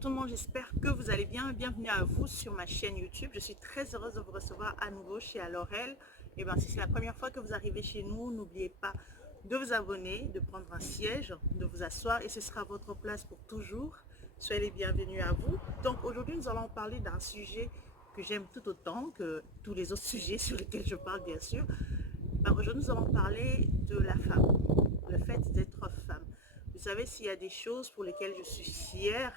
tout le monde, j'espère que vous allez bien. Bienvenue à vous sur ma chaîne YouTube. Je suis très heureuse de vous recevoir à nouveau chez Alorel. Et bien, si c'est la première fois que vous arrivez chez nous, n'oubliez pas de vous abonner, de prendre un siège, de vous asseoir et ce sera votre place pour toujours. Soyez les bienvenus à vous. Donc aujourd'hui, nous allons parler d'un sujet que j'aime tout autant que tous les autres sujets sur lesquels je parle, bien sûr. Aujourd'hui, nous allons parler de la femme, le fait d'être femme. Vous savez, s'il y a des choses pour lesquelles je suis fière,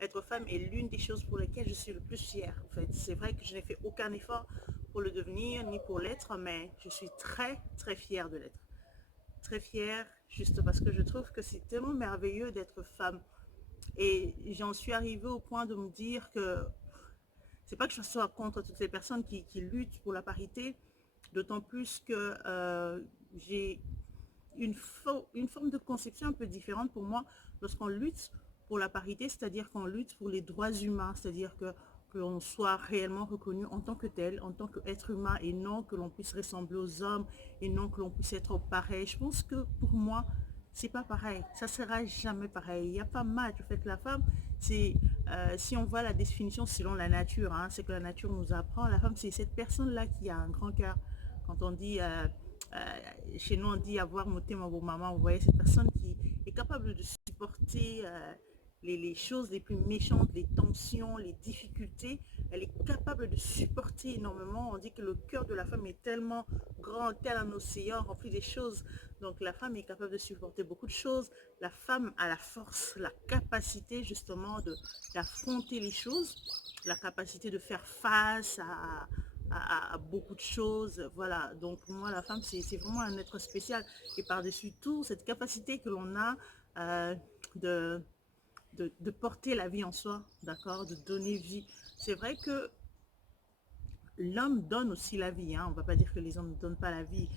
être femme est l'une des choses pour lesquelles je suis le plus fière. En fait, c'est vrai que je n'ai fait aucun effort pour le devenir ni pour l'être, mais je suis très, très fière de l'être. Très fière, juste parce que je trouve que c'est tellement merveilleux d'être femme. Et j'en suis arrivée au point de me dire que c'est pas que je sois contre toutes les personnes qui luttent pour la parité, d'autant plus que j'ai une forme de conception un peu différente pour moi lorsqu'on lutte pour la parité, c'est-à-dire qu'on lutte pour les droits humains, c'est-à-dire que l'on soit réellement reconnu en tant que tel, en tant qu'être humain, et non que l'on puisse ressembler aux hommes, et non que l'on puisse être pareil. Je pense que pour moi, c'est pas pareil. Ça sera jamais pareil. Il n'y a pas match. En fait, la femme, c'est, si on voit la définition selon la nature, hein, c'est que la nature nous apprend, la femme, c'est cette personne-là qui a un grand cœur. Quand on dit chez nous, on dit avoir monté ma beau maman. Vous voyez, cette personne qui est capable de supporter les choses les plus méchantes, les tensions, les difficultés. Elle est capable de supporter énormément. On dit que le cœur de la femme est tellement grand, tel un océan rempli des choses. Donc la femme est capable de supporter beaucoup de choses. La femme a la force, la capacité justement d'affronter les choses, la capacité de faire face à beaucoup de choses. Voilà, donc pour moi la femme c'est vraiment un être spécial, et par-dessus tout cette capacité que l'on a de, de porter la vie en soi, d'accord, de donner vie. C'est vrai que l'homme donne aussi la vie, hein. On ne va pas dire que les hommes ne donnent pas la vie.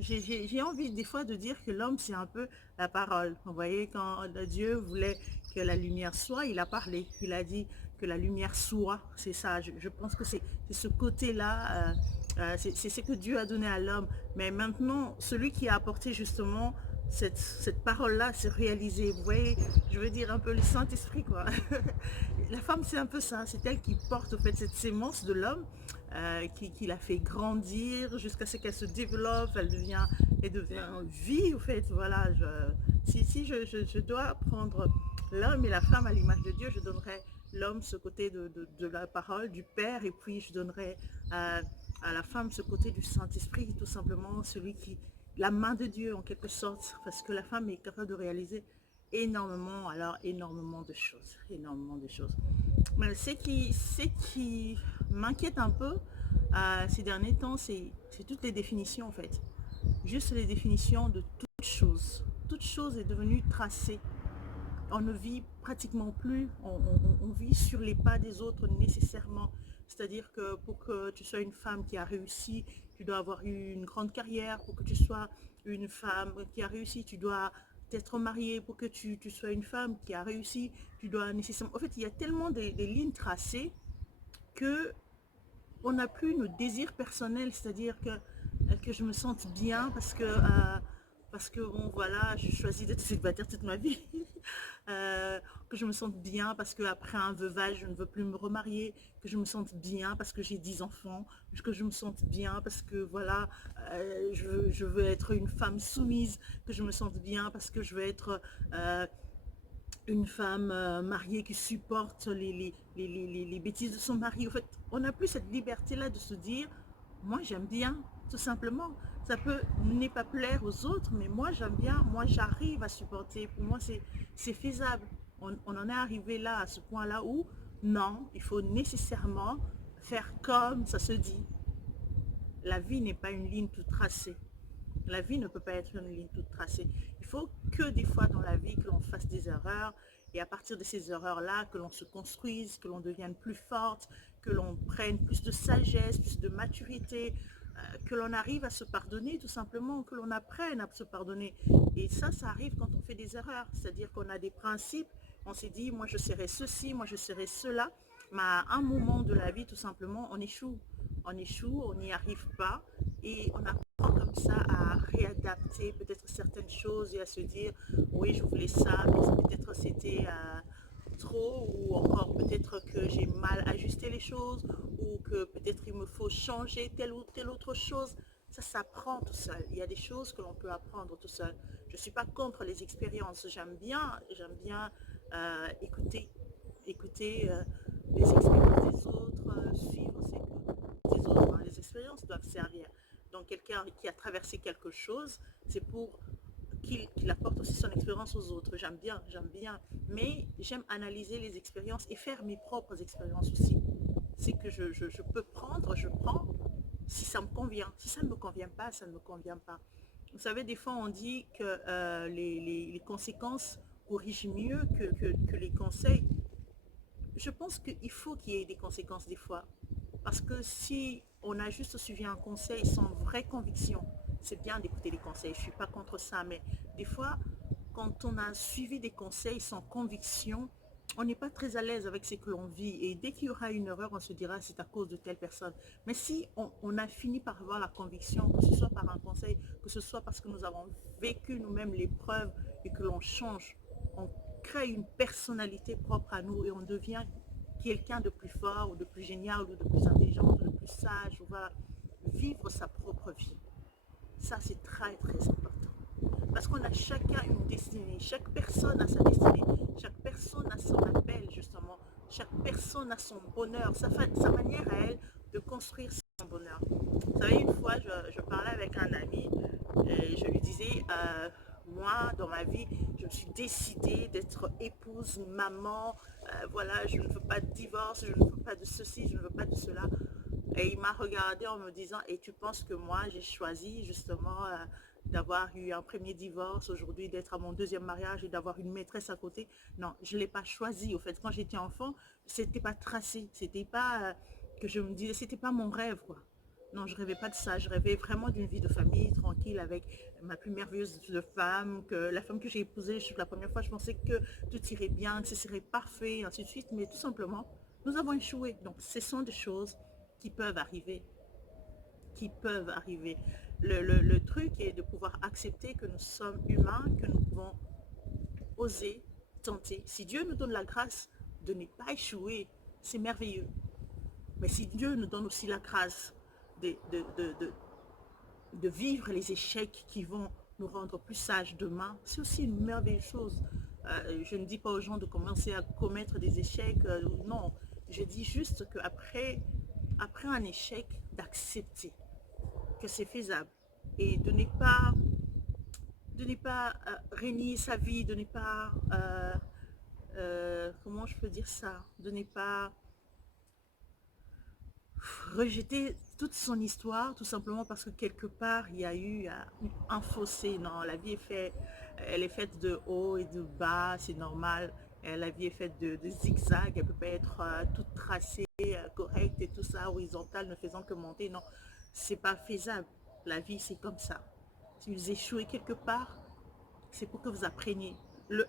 J'ai envie des fois de dire que l'homme, c'est un peu la parole. Vous voyez, quand Dieu voulait que la lumière soit, il a parlé. Il a dit que la lumière soit. C'est ça. Je pense que c'est ce côté-là. C'est ce que Dieu a donné à l'homme. Mais maintenant, celui qui a apporté justement cette parole-là, c'est réalisé. Vous voyez, je veux dire un peu le Saint-Esprit, quoi. La femme, c'est un peu ça. C'est elle qui porte, au fait, cette sémence de l'homme, qui la fait grandir jusqu'à ce qu'elle se développe, elle devient vie, au fait. Voilà, si je dois prendre l'homme et la femme à l'image de Dieu, je donnerais l'homme ce côté de la parole, du Père, et puis je donnerais à la femme ce côté du Saint-Esprit, tout simplement, celui qui, la main de Dieu en quelque sorte, parce que la femme est capable de réaliser énormément, alors énormément de choses, énormément de choses. Mais ce qui m'inquiète un peu ces derniers temps, c'est toutes les définitions en fait. Juste les définitions de toute chose. Toute chose est devenue tracée. On ne vit pratiquement plus, on vit sur les pas des autres nécessairement. C'est-à-dire que pour que tu sois une femme qui a réussi, tu dois avoir eu une grande carrière. Pour que tu sois une femme qui a réussi, tu dois t'être mariée. Pour que tu sois une femme qui a réussi, tu dois nécessairement... En fait, il y a tellement des lignes tracées que on n'a plus nos désirs personnels, c'est-à-dire que je me sente bien parce que bon voilà, je choisis d'être célibataire toute ma vie, que je me sente bien parce qu'après un veuvage, je ne veux plus me remarier, que je me sente bien parce que j'ai 10 enfants, que je me sente bien parce que voilà, je veux être une femme soumise, que je me sente bien parce que je veux être une femme mariée qui supporte les bêtises de son mari. En fait, on n'a plus cette liberté-là de se dire, moi j'aime bien, tout simplement. Ça peut ne pas plaire aux autres, mais moi j'aime bien, moi j'arrive à supporter. Pour moi, c'est faisable. On en est arrivé là, à ce point-là où, non, il faut nécessairement faire comme ça se dit. La vie n'est pas une ligne toute tracée. La vie ne peut pas être une ligne toute tracée. Il faut que des fois dans la vie, que l'on fasse des erreurs, et à partir de ces erreurs-là, que l'on se construise, que l'on devienne plus forte, que l'on prenne plus de sagesse, plus de maturité, que l'on arrive à se pardonner tout simplement, que l'on apprenne à se pardonner. Et ça arrive quand on fait des erreurs. C'est-à-dire qu'on a des principes, on s'est dit, moi je serai ceci, moi je serai cela, mais à un moment de la vie, tout simplement, on échoue. On échoue, on n'y arrive pas, et on apprend comme ça à réadapter peut-être certaines choses et à se dire oui je voulais ça mais peut-être c'était trop, ou choses, ou que peut-être il me faut changer telle ou telle autre chose. Ça s'apprend tout seul. Il y a des choses que l'on peut apprendre tout seul. Je ne suis pas contre les expériences. J'aime bien écouter les expériences des autres, suivre des autres, hein. Les expériences doivent servir. Donc quelqu'un qui a traversé quelque chose, c'est pour qu'il apporte aussi son expérience aux autres. J'aime bien. Mais j'aime analyser les expériences et faire mes propres expériences aussi. C'est que je peux prendre, je prends si ça me convient. Si ça ne me convient pas, ça ne me convient pas. Vous savez, des fois on dit que les conséquences corrigent mieux que les conseils. Je pense qu'il faut qu'il y ait des conséquences des fois. Parce que si on a juste suivi un conseil sans vraie conviction, c'est bien d'écouter les conseils, je ne suis pas contre ça, mais des fois, quand on a suivi des conseils sans conviction, on n'est pas très à l'aise avec ce que l'on vit. Et dès qu'il y aura une erreur, on se dira c'est à cause de telle personne. Mais si on a fini par avoir la conviction, que ce soit par un conseil, que ce soit parce que nous avons vécu nous-mêmes l'épreuve et que l'on change, on crée une personnalité propre à nous et on devient quelqu'un de plus fort ou de plus génial ou de plus intelligent ou de plus sage. Ou voilà, vivre sa propre vie. Ça, c'est très, très important. Parce qu'on a chacun une destinée. Chaque personne a sa destinée. Chaque personne a son appel, justement. Chaque personne a son bonheur, sa manière à elle de construire son bonheur. Vous savez, une fois, je parlais avec un ami et je lui disais, moi, dans ma vie, je me suis décidée d'être épouse, maman. Voilà, je ne veux pas de divorce, je ne veux pas de ceci, je ne veux pas de cela. Et il m'a regardé en me disant, et tu penses que moi, j'ai choisi justement d'avoir eu un premier divorce, aujourd'hui d'être à mon deuxième mariage et d'avoir une maîtresse à côté? Non, je ne l'ai pas choisi. Au fait, quand j'étais enfant, c'était pas tracé. C'était pas que je me disais, c'était pas mon rêve, quoi. Non, je rêvais pas de ça. Je rêvais vraiment d'une vie de famille tranquille avec ma plus merveilleuse de femme, que la femme que j'ai épousée la première fois, je pensais que tout irait bien, que ce serait parfait, et ainsi de suite. Mais tout simplement, nous avons échoué. Donc, ce sont des choses qui peuvent arriver, qui peuvent arriver. Le truc est de pouvoir accepter que nous sommes humains, que nous pouvons oser, tenter. Si Dieu nous donne la grâce de ne pas échouer, c'est merveilleux. Mais si Dieu nous donne aussi la grâce de, de, de, de, de vivre les échecs qui vont nous rendre plus sages demain, c'est aussi une merveilleuse chose. Je ne dis pas aux gens de commencer à commettre des échecs, non. Je dis juste qu'après après un échec, d'accepter que c'est faisable et de ne pas régner sa vie, de ne pas, comment je peux dire ça, de ne pas rejeter toute son histoire, tout simplement parce que quelque part, il y a eu un fossé. Non, la vie elle est faite de haut et de bas, c'est normal. La vie est faite de zigzags, elle peut pas être toute tracée, correcte et tout ça, horizontale, ne faisant que monter. Non, c'est pas faisable. La vie, c'est comme ça. Si vous échouez quelque part, c'est pour que vous appreniez.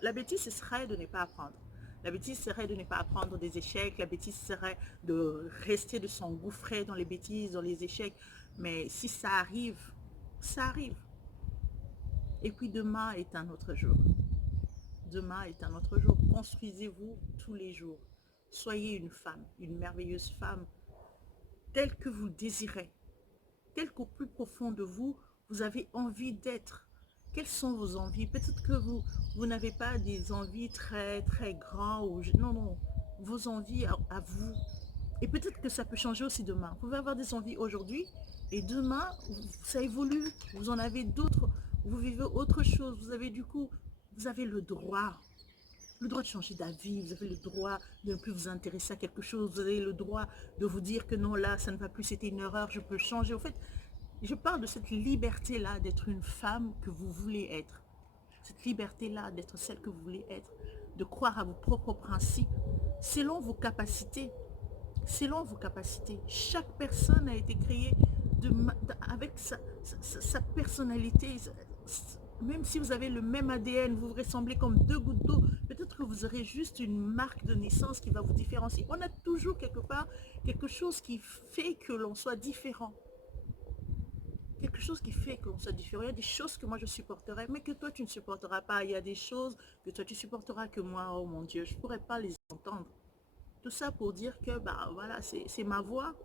La bêtise, ce serait de ne pas apprendre. La bêtise serait de ne pas apprendre des échecs. La bêtise serait de rester, de s'engouffrer dans les bêtises, dans les échecs. Mais si ça arrive, ça arrive. Et puis demain est un autre jour. Demain est un autre jour. Construisez-vous tous les jours. Soyez une femme, une merveilleuse femme, telle que vous le désirez, telle qu'au plus profond de vous, vous avez envie d'être. Quelles sont vos envies? Peut-être que vous n'avez pas des envies très, très grandes. Non, non. Vos envies à vous. Et peut-être que ça peut changer aussi demain. Vous pouvez avoir des envies aujourd'hui et demain, ça évolue. Vous en avez d'autres. Vous vivez autre chose. Vous avez du coup, vous avez le droit de changer d'avis, vous avez le droit de ne plus vous intéresser à quelque chose, vous avez le droit de vous dire que non, là, ça ne va plus, c'était une erreur, je peux changer. Au fait, je parle de cette liberté-là d'être une femme que vous voulez être. Cette liberté-là d'être celle que vous voulez être, de croire à vos propres principes, selon vos capacités. Selon vos capacités. Chaque personne a été créée avec sa personnalité. Même si vous avez le même ADN, vous vous ressemblez comme deux gouttes d'eau, peut-être que vous aurez juste une marque de naissance qui va vous différencier. On a toujours quelque part quelque chose qui fait que l'on soit différent. Quelque chose qui fait que l'on soit différent. Il y a des choses que moi je supporterai, mais que toi tu ne supporteras pas. Il y a des choses que toi tu supporteras que moi, oh mon Dieu, je ne pourrais pas les entendre. Tout ça pour dire que, bah voilà, c'est ma voix.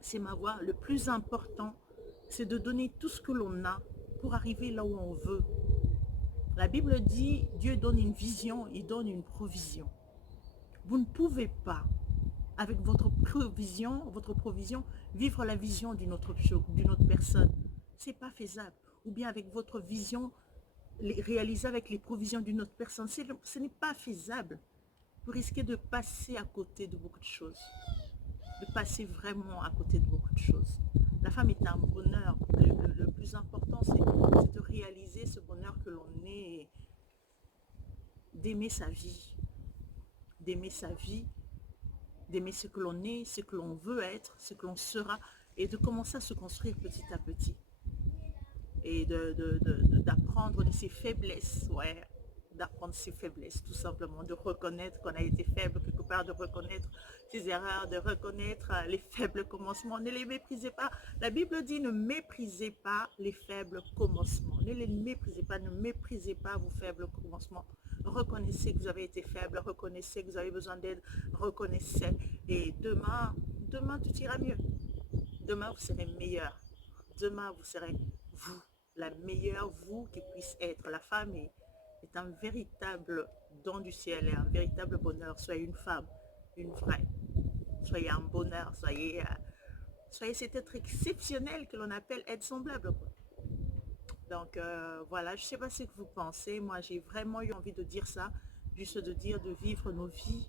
C'est ma voix. Le plus important, c'est de donner tout ce que l'on a pour arriver là où on veut. La Bible dit, Dieu donne une vision, il donne une provision. Vous ne pouvez pas, avec votre provision, vivre la vision d'une autre personne. C'est pas faisable. Ou bien avec votre vision, réaliser avec les provisions d'une autre personne, ce n'est pas faisable. Vous risquez de passer à côté de beaucoup de choses. De passer vraiment à côté de beaucoup de choses. La femme est un bonheur. Le plus important, c'est de réaliser ce bonheur que l'on est, d'aimer sa vie, d'aimer sa vie, d'aimer ce que l'on est, ce que l'on veut être, ce que l'on sera, et de commencer à se construire petit à petit. Et d'apprendre de ses faiblesses, ouais, d'apprendre ses faiblesses, tout simplement, de reconnaître qu'on a été faible quelque part, de reconnaître ses erreurs, de reconnaître les faibles commencements. Ne les méprisez pas. La Bible dit ne méprisez pas les faibles commencements. Ne les méprisez pas, ne méprisez pas vos faibles commencements. Reconnaissez que vous avez été faible, reconnaissez que vous avez besoin d'aide, reconnaissez. Et demain tout ira mieux. Demain, vous serez meilleur. Demain, vous serez vous, la meilleure vous qui puisse être. La femme est un véritable don du ciel et un véritable bonheur. Soyez une femme, une vraie. Soyez un bonheur, soyez cet être exceptionnel que l'on appelle être semblable. Donc voilà, je ne sais pas ce que vous pensez. Moi, j'ai vraiment eu envie de dire ça. Juste de dire de vivre nos vies,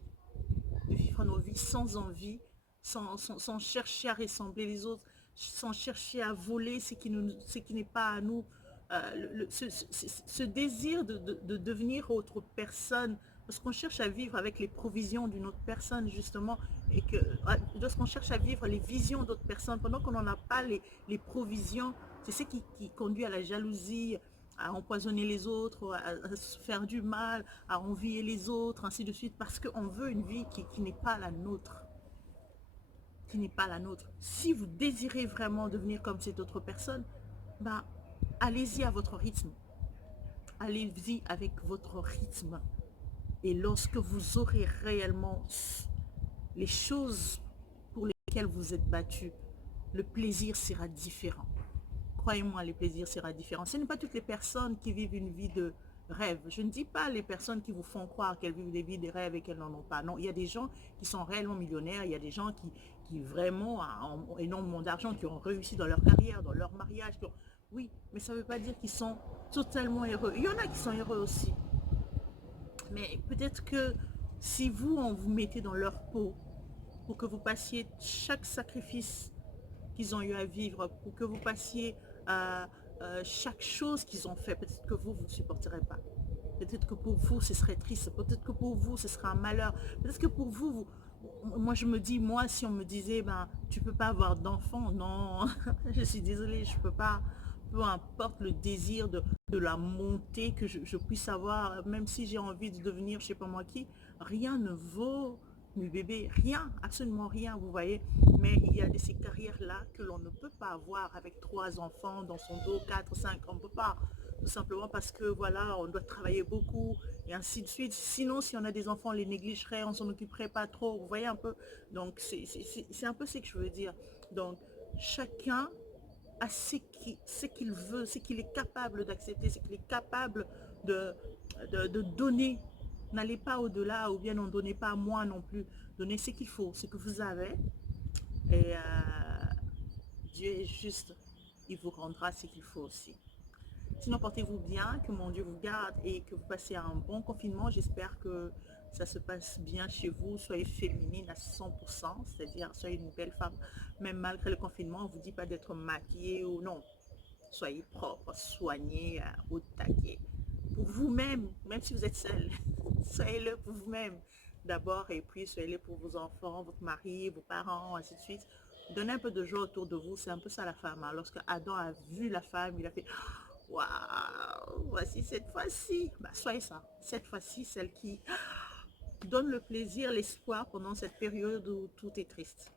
de vivre nos vies sans envie, sans chercher à ressembler les autres, sans chercher à voler ce qui n'est pas à nous. Ce désir de devenir autre personne, parce qu'on cherche à vivre avec les provisions d'une autre personne, justement, et que lorsqu'on cherche à vivre les visions d'autres personnes, pendant qu'on n'en a pas les provisions, c'est ce qui conduit à la jalousie, à empoisonner les autres, à se faire du mal, à envier les autres, ainsi de suite, parce qu'on veut une vie qui n'est pas la nôtre. Qui n'est pas la nôtre. Si vous désirez vraiment devenir comme cette autre personne, ben, allez-y à votre rythme. Allez-y avec votre rythme. Et lorsque vous aurez réellement les choses pour lesquelles vous êtes battu, le plaisir sera différent. Croyez-moi, le plaisir sera différent. Ce n'est pas toutes les personnes qui vivent une vie de rêve. Je ne dis pas les personnes qui vous font croire qu'elles vivent des vies de rêve et qu'elles n'en ont pas. Non, il y a des gens qui sont réellement millionnaires, il y a des gens qui vraiment ont énormément d'argent, qui ont réussi dans leur carrière, dans leur mariage. Oui, mais ça ne veut pas dire qu'ils sont totalement heureux. Il y en a qui sont heureux aussi. Mais peut-être que si vous, on vous mettez dans leur peau, pour que vous passiez chaque sacrifice qu'ils ont eu à vivre, pour que vous passiez chaque chose qu'ils ont fait, peut-être que vous ne supporterez pas. Peut-être que pour vous, ce serait triste. Peut-être que pour vous, ce sera un malheur. Peut-être que pour vous, moi je me dis, moi si on me disait, ben, tu peux pas avoir d'enfant, non, je suis désolée, je peux pas. Peu importe le désir de la montée que je puisse avoir, même si j'ai envie de devenir, je sais pas moi qui, rien ne vaut mes bébés, rien, absolument rien, vous voyez. Mais il y a de ces carrières-là que l'on ne peut pas avoir avec 3 enfants dans son dos, 4, 5, on ne peut pas. Tout simplement parce que voilà, on doit travailler beaucoup et ainsi de suite. Sinon, si on a des enfants, on les négligerait, on s'en occuperait pas trop, vous voyez un peu. Donc, c'est un peu ce que je veux dire. Donc, chacun a ce qu'il veut, ce qu'il est capable d'accepter, ce qu'il est capable de donner. N'allez pas au-delà ou bien n'en donnez pas à moi non plus. Donnez ce qu'il faut, ce que vous avez. Et Dieu est juste, il vous rendra ce qu'il faut aussi. Sinon, portez-vous bien, que mon Dieu vous garde et que vous passez un bon confinement. J'espère que ça se passe bien chez vous. Soyez féminine à 100%, c'est-à-dire soyez une belle femme. Même malgré le confinement, on ne vous dit pas d'être maquillée ou non. Soyez propre, soignez, au taquet. Pour vous-même, même si vous êtes seul, soyez-le pour vous-même d'abord et puis soyez-le pour vos enfants, votre mari, vos parents, ainsi de suite. Donnez un peu de joie autour de vous, c'est un peu ça la femme. Hein. Lorsque Adam a vu la femme, il a fait waouh, voici cette fois-ci. Bah, soyez ça, cette fois-ci, celle qui donne le plaisir, l'espoir pendant cette période où tout est triste.